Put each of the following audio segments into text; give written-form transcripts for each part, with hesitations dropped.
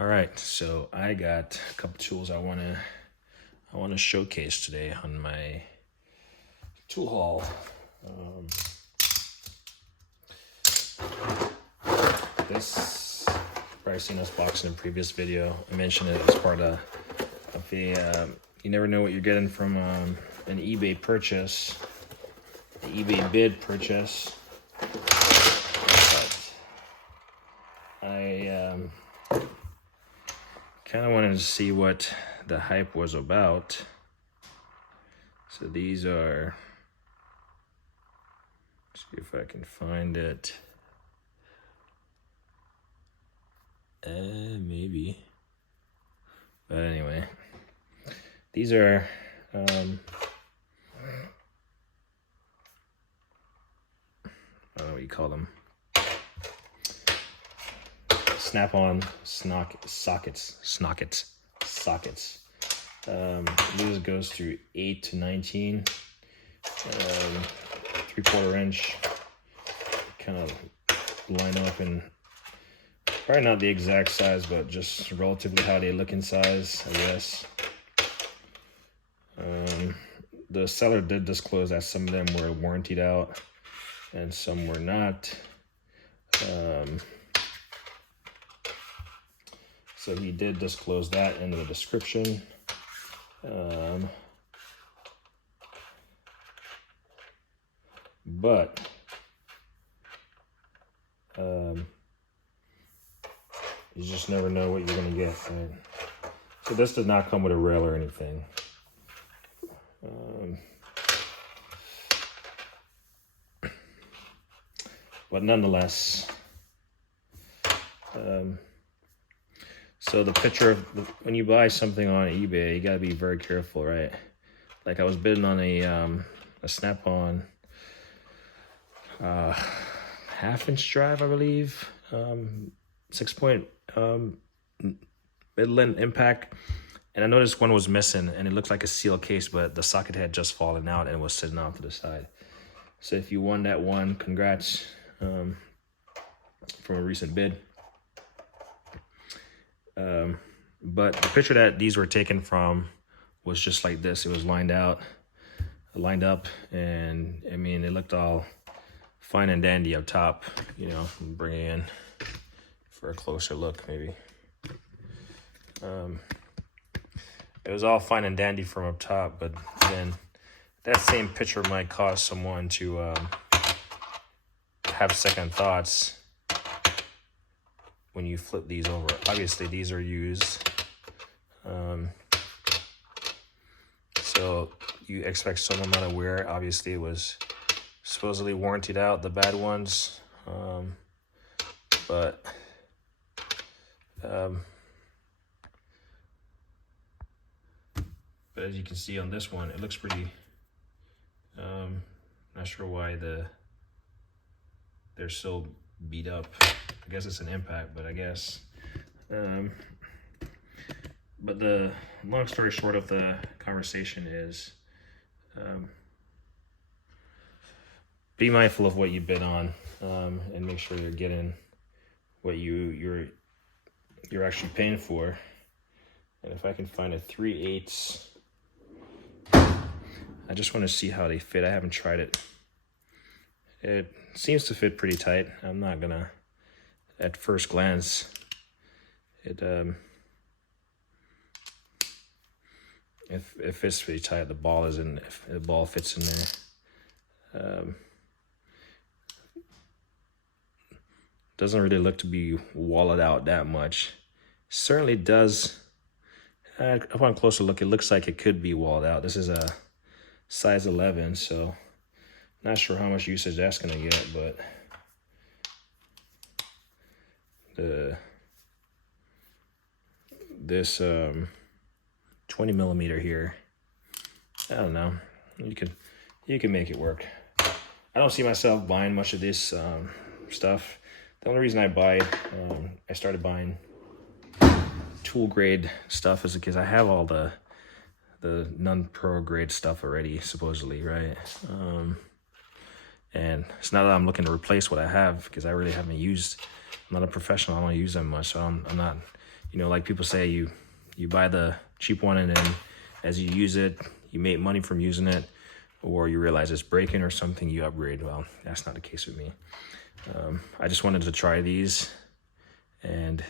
All right, so I got a couple tools I wanna showcase today on my tool haul. This probably seen us boxing in a previous video. I mentioned it as part of a you never know what you're getting from an eBay purchase, an eBay bid purchase. But I kind of wanted to see what the hype was about. So these are, see if I can find it. Maybe. But anyway, these are I don't know what you call them. Snap-on sockets. This goes through 8 to 19, 3/4 inch. Kind of line up in probably not the exact size, but just relatively how they look in size, I guess. The seller did disclose that some of them were warrantied out and some were not. So he did disclose that in the description. But you just never know what you're gonna get, right? So this does not come with a rail or anything. But nonetheless, so the picture of when you buy something on eBay, you gotta be very careful, right? Like I was bidding on a Snap-on 1/2-inch drive, I believe, 6-point Midland impact, and I noticed one was missing, and it looked like a seal case, but the socket had just fallen out and was sitting off to the side. So if you won that one, congrats, from a recent bid. But the picture that these were taken from was just like this. It was lined up, and I mean, it looked all fine and dandy up top. You know, bring it in for a closer look, maybe. It was all fine and dandy from up top, but then that same picture might cause someone to have second thoughts when you flip these over. Obviously, these are used. So you expect some amount of wear. Obviously, it was supposedly warrantied out, the bad ones. But as you can see on this one, it looks pretty, not sure why they're so beat up. I guess it's an impact, but I guess. But the long story short of the conversation is, be mindful of what you bid on, and make sure you're getting what you're actually paying for. And if I can find a 3/8, I just want to see how they fit. I haven't tried it. It seems to fit pretty tight. I'm not gonna, at first glance, it fits pretty tight. The ball is in. If the ball fits in there. Doesn't really look to be walled out that much. Certainly does. Upon closer look, it looks like it could be walled out. This is a size 11, so not sure how much usage that's gonna get, but this 20 millimeter here, I don't know. You can make it work. I don't see myself buying much of this stuff. The only reason I started buying tool grade stuff is because I have all the non-pro grade stuff already, supposedly, right? And it's not that I'm looking to replace what I have, because I really haven't used. I'm not a professional. I don't use them much, so I'm not you know, like people say, you buy the cheap one and then as you use it, you make money from using it, or you realize it's breaking or something, you upgrade. Well, that's not the case with me. I just wanted to try these, and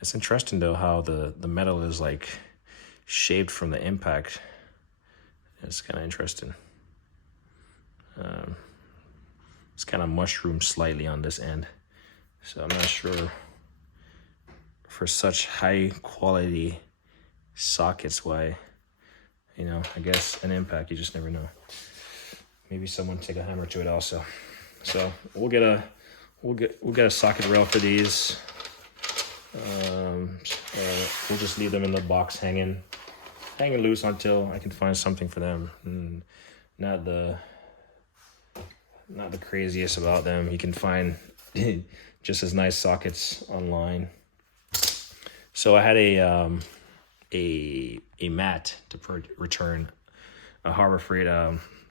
it's interesting though how the metal is like shaped from the impact. It's kind of interesting. It's kind of mushroomed slightly on this end, so I'm not sure for such high quality sockets why, you know, I guess an impact, you just never know. Maybe someone take a hammer to it also. So we'll get a socket rail for these. We'll just leave them in the box hanging loose until I can find something for them. Not the craziest about them. You can find just as nice sockets online. So I had a mat to return, a Harbor Freight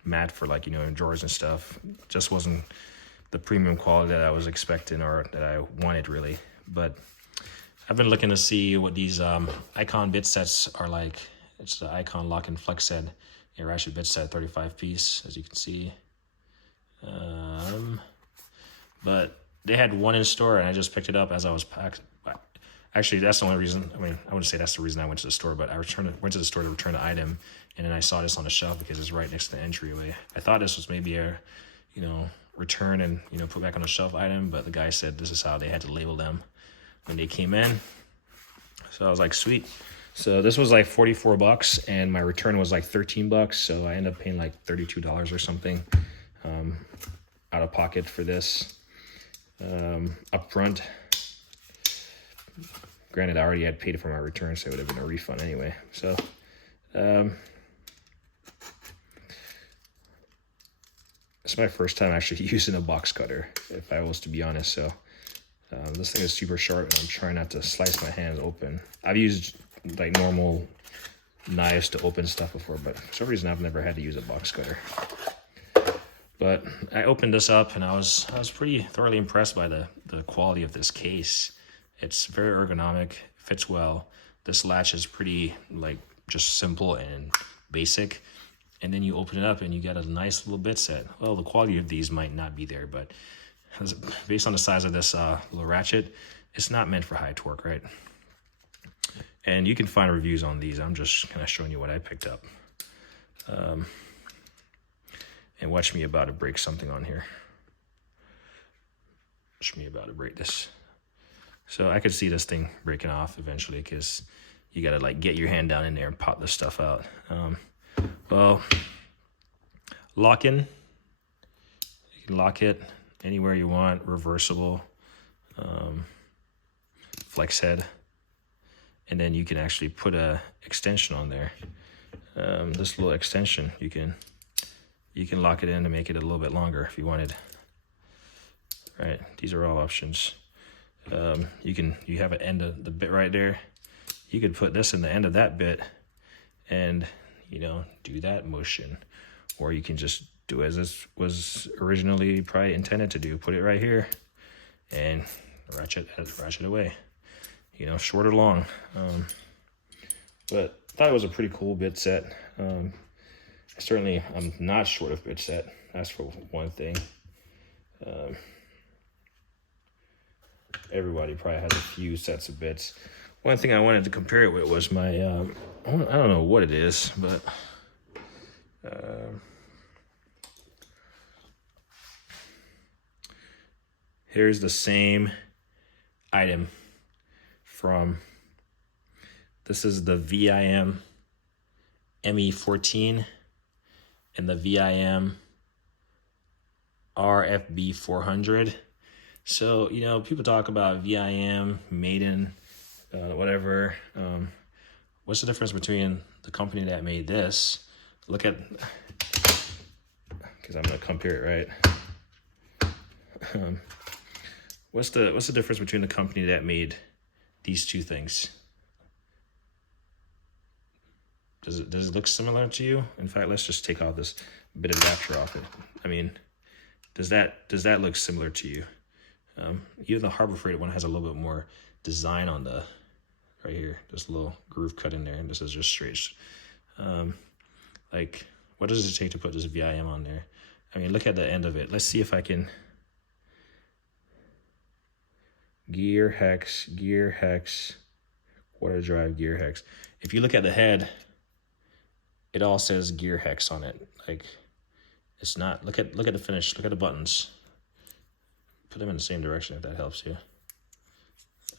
mat for, like, you know, drawers and stuff. Just wasn't the premium quality that I was expecting or that I wanted really. But I've been looking to see what these Icon bit sets are like. It's the Icon Lock and Flex set, a ratchet bit set, 35 piece, as you can see. But they had one in store and I just picked it up as I was packed. Actually, that's the only reason. I mean, I wouldn't say that's the reason I went to the store, but I went to the store to return the item, and then I saw this on the shelf because it's right next to the entryway. I thought this was maybe a, you know, return and, you know, put back on the shelf item, but the guy said this is how they had to label them when they came in. So I was like, sweet. So this was like $44, and my return was like $13. So I ended up paying like $32 or something out of pocket for this up front. Granted, I already had paid for my return, so it would have been a refund anyway. So, it's my first time actually using a box cutter, if I was to be honest. So, this thing is super sharp, and I'm trying not to slice my hands open. I've used like normal knives to open stuff before, but for some reason I've never had to use a box cutter. But I opened this up, and I was pretty thoroughly impressed by the quality of this case. It's very ergonomic, fits well. This latch is pretty, like, just simple and basic. And then you open it up and you get a nice little bit set. Well, the quality of these might not be there, but based on the size of this little ratchet, it's not meant for high torque, right? And you can find reviews on these. I'm just kind of showing you what I picked up. And watch me about to break something on here. Watch me about to break this. So I could see this thing breaking off eventually because you got to, like, get your hand down in there and pop this stuff out. Well, lock-in. You can lock it anywhere you want, reversible, flex head. And then you can actually put a extension on there. This little extension, you can lock it in to make it a little bit longer if you wanted. Right, these are all options. You have an end of the bit right there. You could put this in the end of that bit and, you know, do that motion, or you can just do as this was originally probably intended to do. Put it right here and ratchet away, you know, short or long. But I thought it was a pretty cool bit set. I'm not short of bit set. That's for one thing. Everybody probably has a few sets of bits. One thing I wanted to compare it with was my, I don't know what it is, but here's the same item from, this is the VIM ME14 and the VIM RFB 400. So, you know, people talk about VIM, Maiden, whatever. What's the difference between the company that made this? Look at, because I'm gonna compare it, right? What's the difference between the company that made these two things? Does it look similar to you? In fact, let's just take off this bit of adapter off it. I mean, does that look similar to you? Even the Harbor Freight one has a little bit more design on the right here. This little groove cut in there, and this is just straight. Like, what does it take to put this VIM on there? I mean, look at the end of it. Let's see if I can. Gear hex, quarter drive gear hex. If you look at the head, it all says gear hex on it. Like, it's not. Look at the finish. Look at the buttons. Put them in the same direction if that helps you.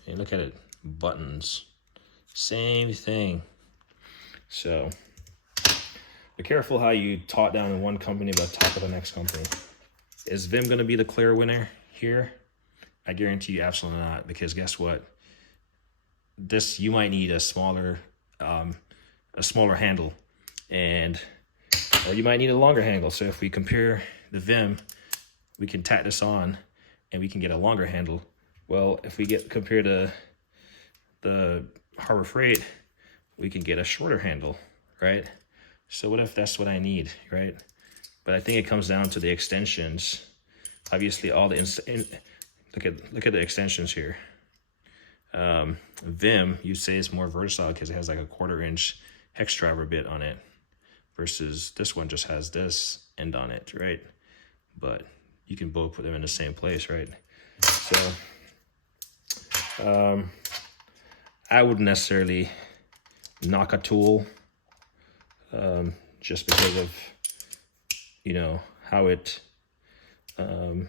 And look at it, buttons, same thing. So be careful how you talk down in one company but talk of the next company. Is Vim going to be the clear winner here? I guarantee you absolutely not, because guess what? This, you might need a smaller handle, or you might need a longer handle. So if we compare the Vim, we can tack this on and we can get a longer handle. Well, if we compare the Harbor Freight, we can get a shorter handle, right? So what if that's what I need, right? But I think it comes down to the extensions. Obviously, all the look at the extensions here. Vim, you say it's more versatile because it has like a 1/4 inch hex driver bit on it, versus this one just has this end on it, right? But you can both put them in the same place, right? So I wouldn't necessarily knock a tool just because of, you know, how it let's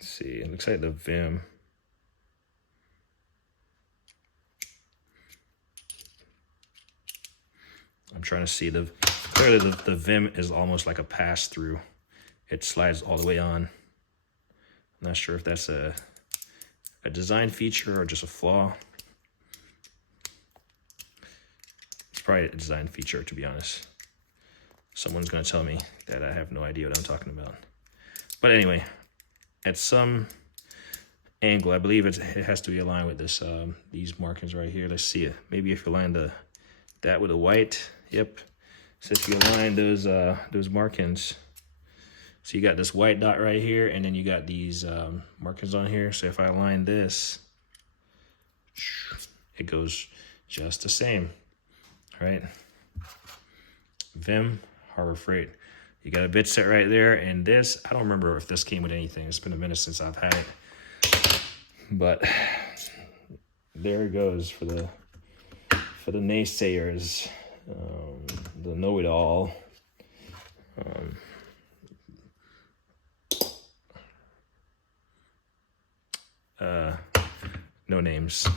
see, it looks like the Vim I'm trying to see clearly the Vim is almost like a pass through. It slides all the way on. I'm not sure if that's a design feature or just a flaw. It's probably a design feature, to be honest. Someone's gonna tell me that I have no idea what I'm talking about. But anyway, at some angle, I believe it has to be aligned with this these markings right here. Let's see it. Maybe if you align that with a white, yep. So if you align those markings, so you got this white dot right here, and then you got these markings on here. So if I align this, it goes just the same, right? Vim, Harbor Freight. You got a bit set right there, and this, I don't remember if this came with anything. It's been a minute since I've had it, but there it goes for the naysayers, the know-it-all. No names,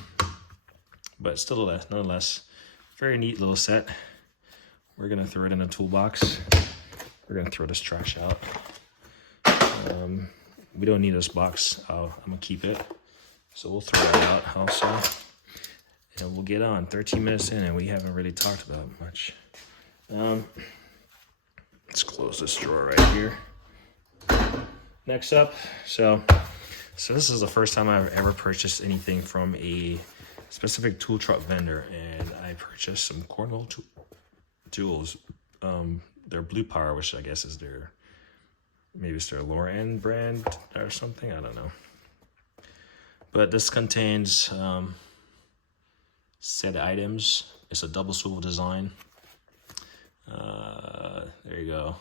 but still, nonetheless, very neat little set. We're gonna throw it in a toolbox. We're gonna throw this trash out. We don't need this box. I'm gonna keep it, so we'll throw it out also, and we'll get on. 13 minutes in, and we haven't really talked about much. Let's close this drawer right here. Next up, so this is the first time I've ever purchased anything from a specific tool truck vendor, and I purchased some Cornwell tools. Their Blue Power, which I guess is maybe it's their lower end brand or something, I don't know. But this contains set items. It's a double swivel design. There you go.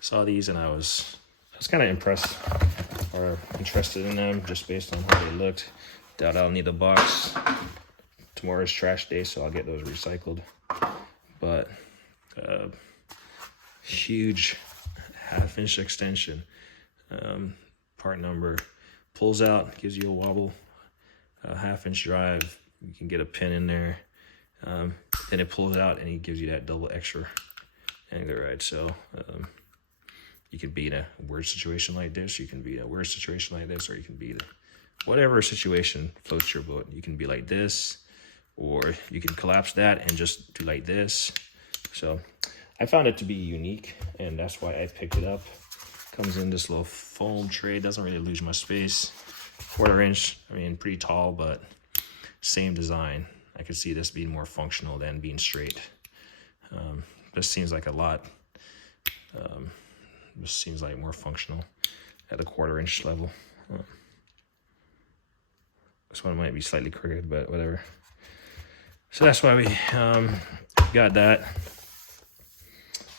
Saw these and I was kind of impressed or interested in them just based on how they looked. Doubt I'll need a box. Tomorrow's trash day, so I'll get those recycled. But huge 1/2 inch extension. Part number pulls out, gives you a wobble. A 1/2 inch drive. You can get a pin in there. Then it pulls out and it gives you that double extra angle, right? So you can be in a weird situation like this, you can be in a weird situation like this, or you can be whatever situation floats your boat. You can be like this, or you can collapse that and just do like this. So I found it to be unique, and that's why I picked it up. Comes in this little foam tray, doesn't really lose much space. 1/4 inch, I mean, pretty tall, but same design. I could see this being more functional than being straight. This seems like a lot Just seems like more functional at the 1/4 inch level. This one might be slightly crooked, but whatever. So that's why we got that.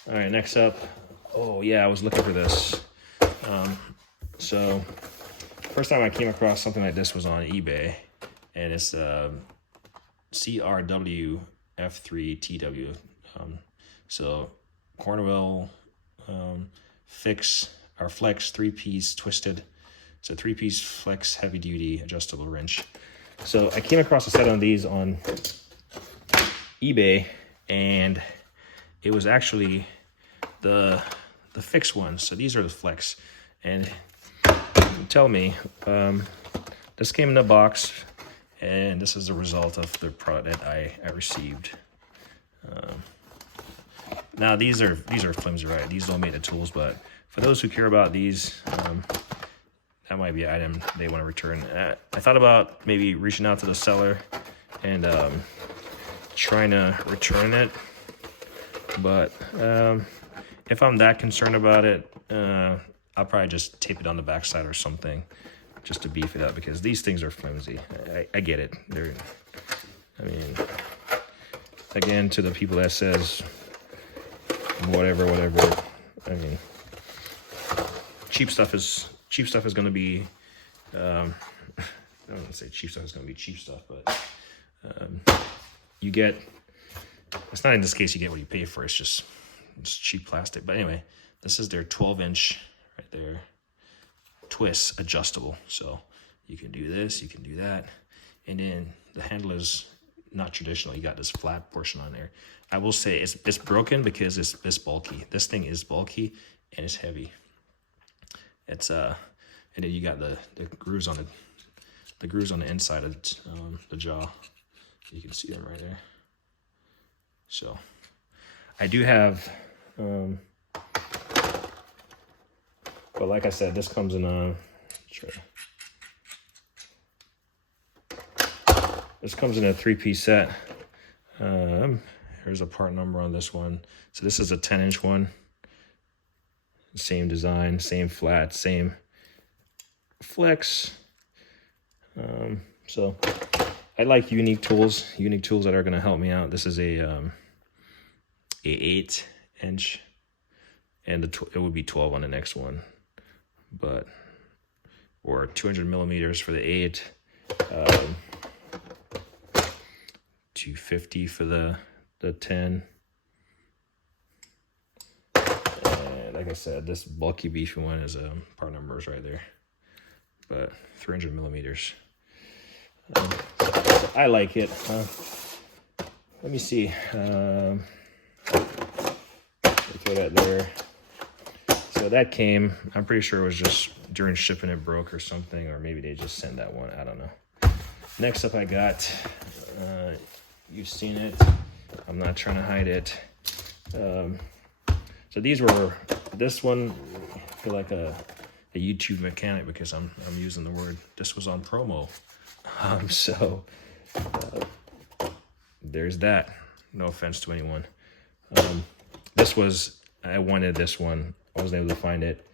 All right, next up. Oh yeah, I was looking for this. So first time I came across something like this was on eBay, and it's CRW F3TW. So Cornwell Flex 3-piece twisted. It's a 3-piece flex heavy duty adjustable wrench. So I came across a set of these on eBay, and it was actually the fix ones. So these are the flex, and tell me, this came in a box, and this is the result of the product that I received. Now these are flimsy, right? These don't make the tools, but for those who care about these, that might be an item they want to return. I thought about maybe reaching out to the seller and trying to return it, but if I'm that concerned about it, I'll probably just tape it on the backside or something just to beef it up, because these things are flimsy. I get it. I mean, again, to the people that says whatever. I mean, cheap stuff is going to be. I don't want to say cheap stuff is going to be cheap stuff, but you get. It's not in this case you get what you pay for. It's just cheap plastic. But anyway, this is their 12-inch right there. Twist adjustable, so you can do this, you can do that, and then the handle is not traditional. You got this flat portion on there. I will say it's broken because it's bulky. This thing is bulky and it's heavy. It's and then you got the grooves on the inside of the jaw. You can see them right there. So I do have. But like I said, this comes in a. This comes in a 3-piece set. Here's a part number on this one. So this is a 10-inch one. Same design, same flat, same flex. So I like unique tools that are going to help me out. This is a 8-inch, and it would be 12 on the next one. But or 200 millimeters for the 8, 250 for the 10. And like I said, this bulky beefy one is part numbers right there, but 300 millimeters. So I like it. Let me see. Throw that there. So that came, I'm pretty sure it was just during shipping it broke or something, or maybe they just sent that one, I don't know. Next up I got, you've seen it, I'm not trying to hide it. So these were, this one, I feel like a YouTube mechanic because I'm using the word, this was on promo. There's that, no offense to anyone. I wanted this one. I wasn't able to find it,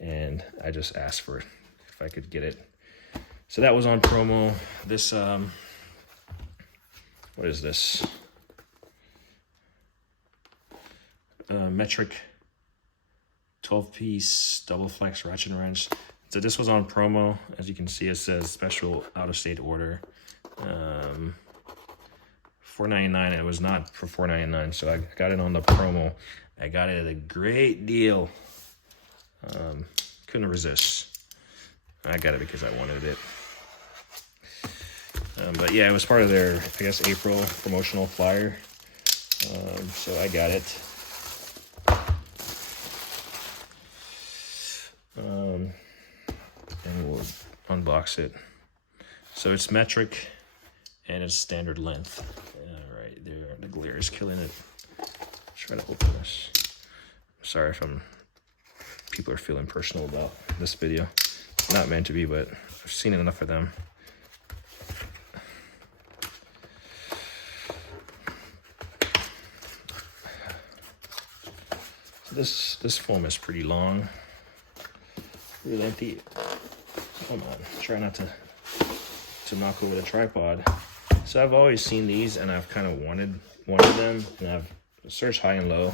and I just asked for it if I could get it. So that was on promo. This, what is this? Metric 12-piece double flex ratchet wrench. So this was on promo. As you can see, it says special out-of-state order. $4.99. It was not for $4.99, so I got it on the promo. I got it at a great deal. Couldn't resist. I got it because I wanted it. But yeah, it was part of their, I guess, April promotional flyer. So I got it. And we'll unbox it. So it's metric and it's standard length. All right, there, the glare is killing it. Try to open this. Sorry if people are feeling personal about this video. Not meant to be, but I've seen enough of them. So this foam is pretty long, pretty lengthy. Come on, try not to knock over the tripod. So I've always seen these, and I've kind of wanted them, and I've searched high and low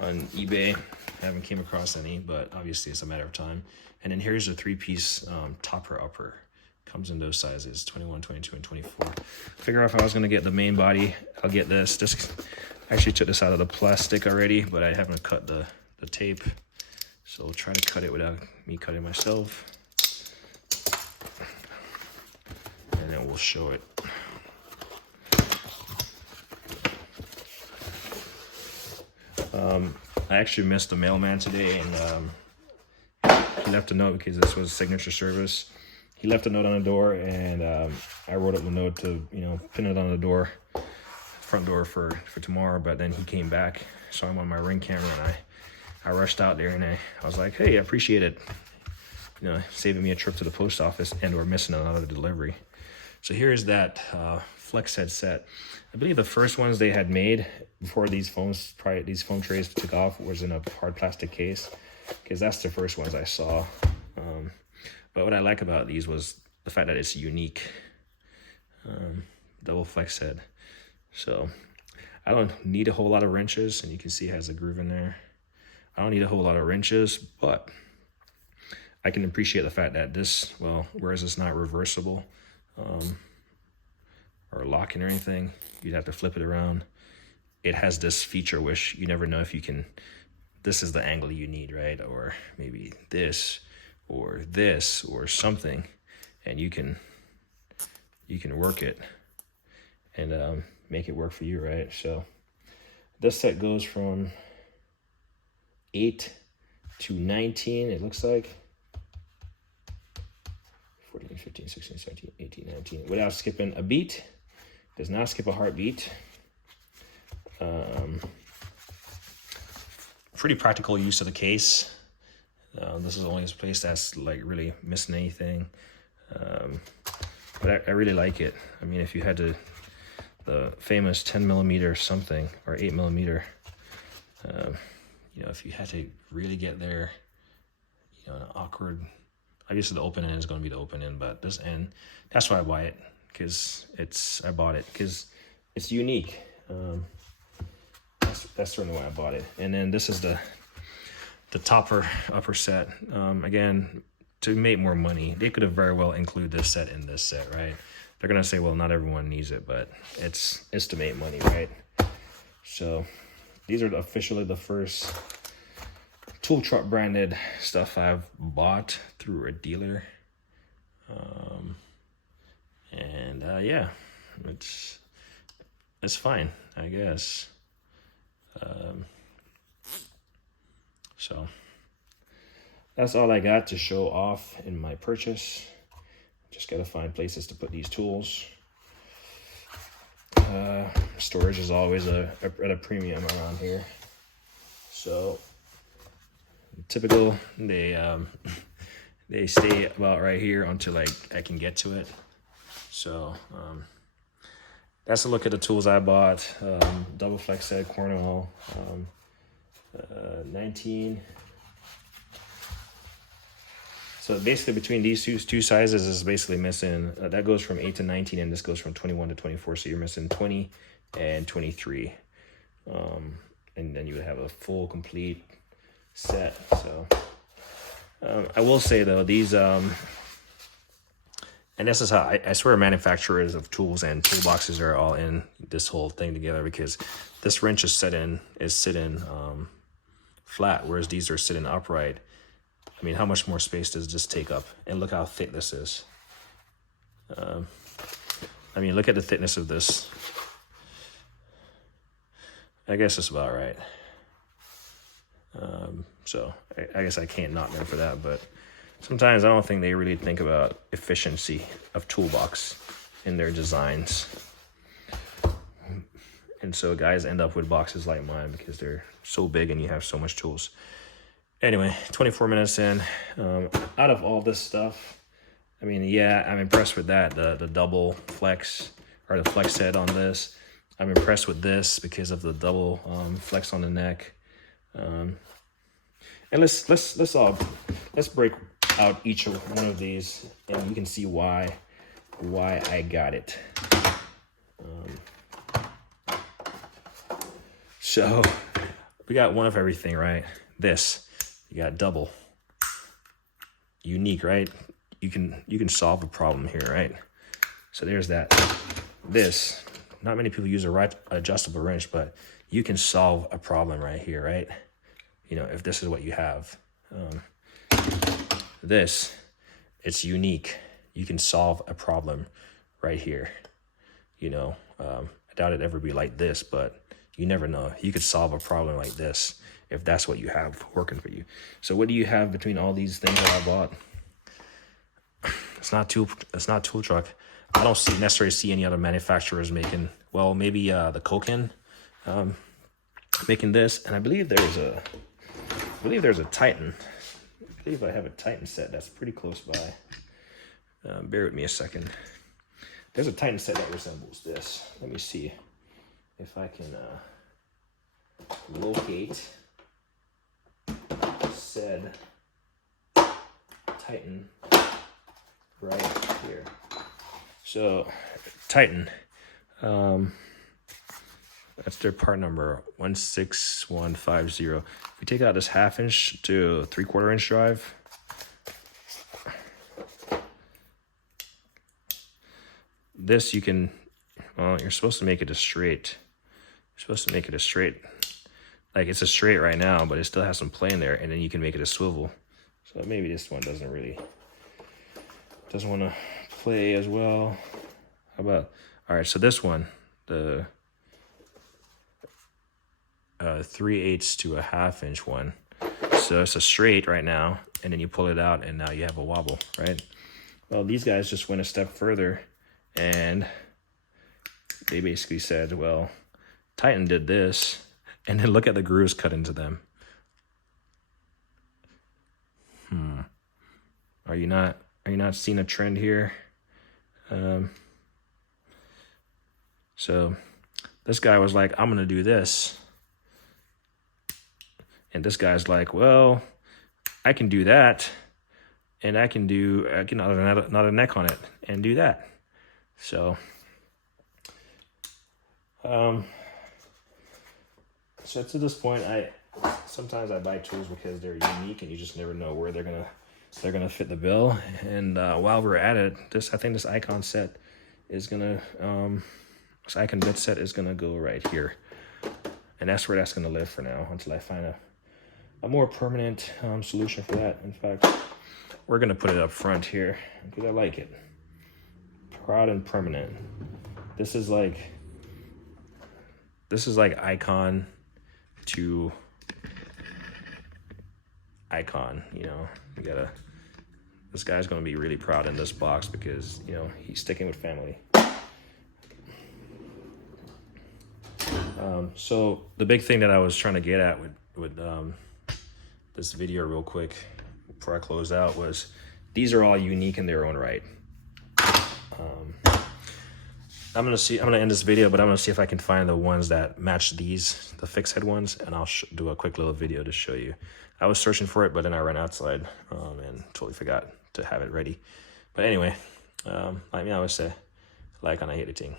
on eBay. I haven't came across any, but obviously it's a matter of time. And then here's a 3-piece topper upper. Comes in those sizes, 21, 22, and 24. Figure out if I was gonna get the main body, I'll get this. I actually took this out of the plastic already, but I haven't cut the tape. So I'll try to cut it without me cutting myself. And then we'll show it. I actually missed the mailman today, and he left a note because this was signature service. He left a note on the door, and I wrote up the note to, you know, pin it on the door, front door for tomorrow. But then he came back, saw him on my Ring camera, and I rushed out there, and I was like, hey, I appreciate it, you know, saving me a trip to the post office and or missing another delivery. So here's that flex head set. I believe the first ones they had made before these foam trays took off was in a hard plastic case, because that's the first ones I saw. But what I like about these was the fact that it's unique. Double flex head. So I don't need a whole lot of wrenches, and you can see it has a groove in there. I don't need a whole lot of wrenches, but I can appreciate the fact that this, well, whereas it's not reversible or locking or anything, you'd have to flip it around. It has this feature which you never know if you can, this is the angle you need, right? Or maybe this or something, and you can work it and make it work for you, right? So this set goes from 8 to 19, it looks like. 14, 15, 16, 17, 18, 19, without skipping a beat. Does not skip a heartbeat. Pretty practical use of the case. This is the only place that's like really missing anything. But I really like it. I mean, if you had the famous 10mm something, or 8mm, you know, if you had to really get there, you know, an awkward, obviously the open end is going to be the open end, but this end, that's why I buy it, because I bought it because it's unique. That's certainly why I bought it. And then this is the topper upper set. Again, to make more money, they could have very well included this set in this set, right? They're gonna say, well, not everyone needs it, but it's to make money, right? So these are officially the first Tool Truck branded stuff I've bought through a dealer. Yeah, it's fine, I guess. So that's all I got to show off in my purchase. Just gotta find places to put these tools. Storage is always at a premium around here. So typical, they stay about right here until I can get to it. So that's a look at the tools I bought. Double flex head Cornwell, 19. So basically between these two sizes is basically missing, that goes from 8 to 19, and this goes from 21 to 24. So you're missing 20 and 23. And then you would have a full complete set. So I will say though, these and this is how I swear manufacturers of tools and toolboxes are all in this whole thing together, because this wrench is sitting flat, whereas these are sitting upright. I mean, how much more space does this take up? And look how thick this is. I mean, look at the thickness of this. I guess it's about right. So I guess I can't knock them for that, but sometimes I don't think they really think about efficiency of toolbox in their designs. And so guys end up with boxes like mine because they're so big and you have so much tools. Anyway, 24 minutes in. Out of all this stuff, I mean, yeah, I'm impressed with that. The double flex, or the flex head on this. I'm impressed with this because of the double flex on the neck. And let's break out each one of these, and you can see why I got it. So we got one of everything, right? This, you got double, unique, right? You can solve a problem here, right? So there's that. This, not many people use a right adjustable wrench, but you can solve a problem right here, right? You know, if this is what you have. This, it's unique. You can solve a problem right here. You know, I doubt it'd ever be like this, but you never know. You could solve a problem like this if that's what you have working for you. So what do you have between all these things that I bought? It's not Tool Truck. I don't necessarily see any other manufacturers making, well, maybe the Koken making this, and I believe there's a Titan. I believe I have a Titan set that's pretty close by. Bear with me a second. There's a Titan set that resembles this. Let me see if I can locate said Titan right here. So Titan, that's their part number 16150. If we take out this 1/2 inch to 3/4 inch drive, this you can, well, you're supposed to make it a straight. You're supposed to make it a straight. Like it's a straight right now, but it still has some play in there, and then you can make it a swivel. So maybe this one doesn't want to play as well. How about, all right, so this one, the 3/8 to a 1/2 inch one. So it's a straight right now, and then you pull it out, and now you have a wobble, right? Well, these guys just went a step further, and they basically said, well, Titan did this, and then look at the grooves cut into them. Are you not seeing a trend here? So this guy was like, I'm gonna do this. And this guy's like, well, I can do that. And I can not a neck on it and do that. So, so to this point, sometimes I buy tools because they're unique and you just never know where they're gonna fit the bill. And while we're at it, I think this Icon set is gonna this Icon bit set is gonna go right here, and that's where that's gonna live for now until I find a more permanent solution for that. In fact, we're gonna put it up front here because I like it. Proud and permanent. This is like Icon to Icon, you know. This guy's gonna be really proud in this box because, you know, he's sticking with family. So the big thing that I was trying to get at with this video real quick before I close out was these are all unique in their own right. I'm gonna end this video, but I'm gonna see if I can find the ones that match these, the fixed head ones, and I'll do a quick little video to show you. I was searching for it, but then I ran outside and totally forgot to have it ready. But anyway, like me, I always say, like on a editing.